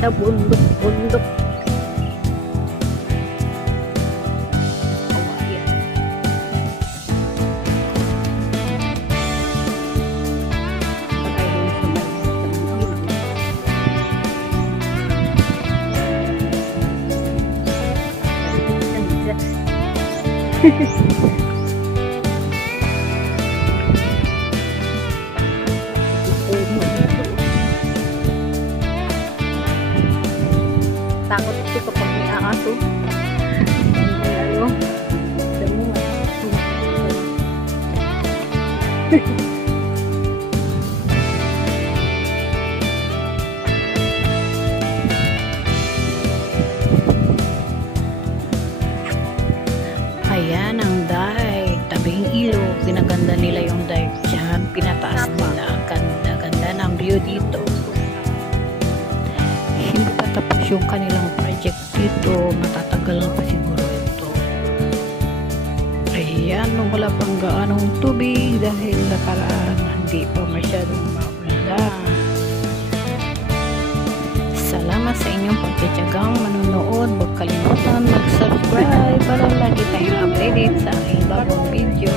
sa bundok-bundok. Ayan. Patay rin sa takot ito kapag may aso. Ano? Damo nga. Ayan ang dive. Tabing ilog. Pinaganda nila yung dive dyan. Pinataas nila. Ganda-ganda ng view dito. Hindi pa tapos yung kanilang project dito. Matatagal pa siguro ito. Ayan, wala pang gaanong tubig dahil nakaraan hindi pa masyadong maulan. Salamat sa inyong pagtitiyagang manonood. Huwag kalimutan mag-subscribe para lagi tayong updated sa aking bagong video.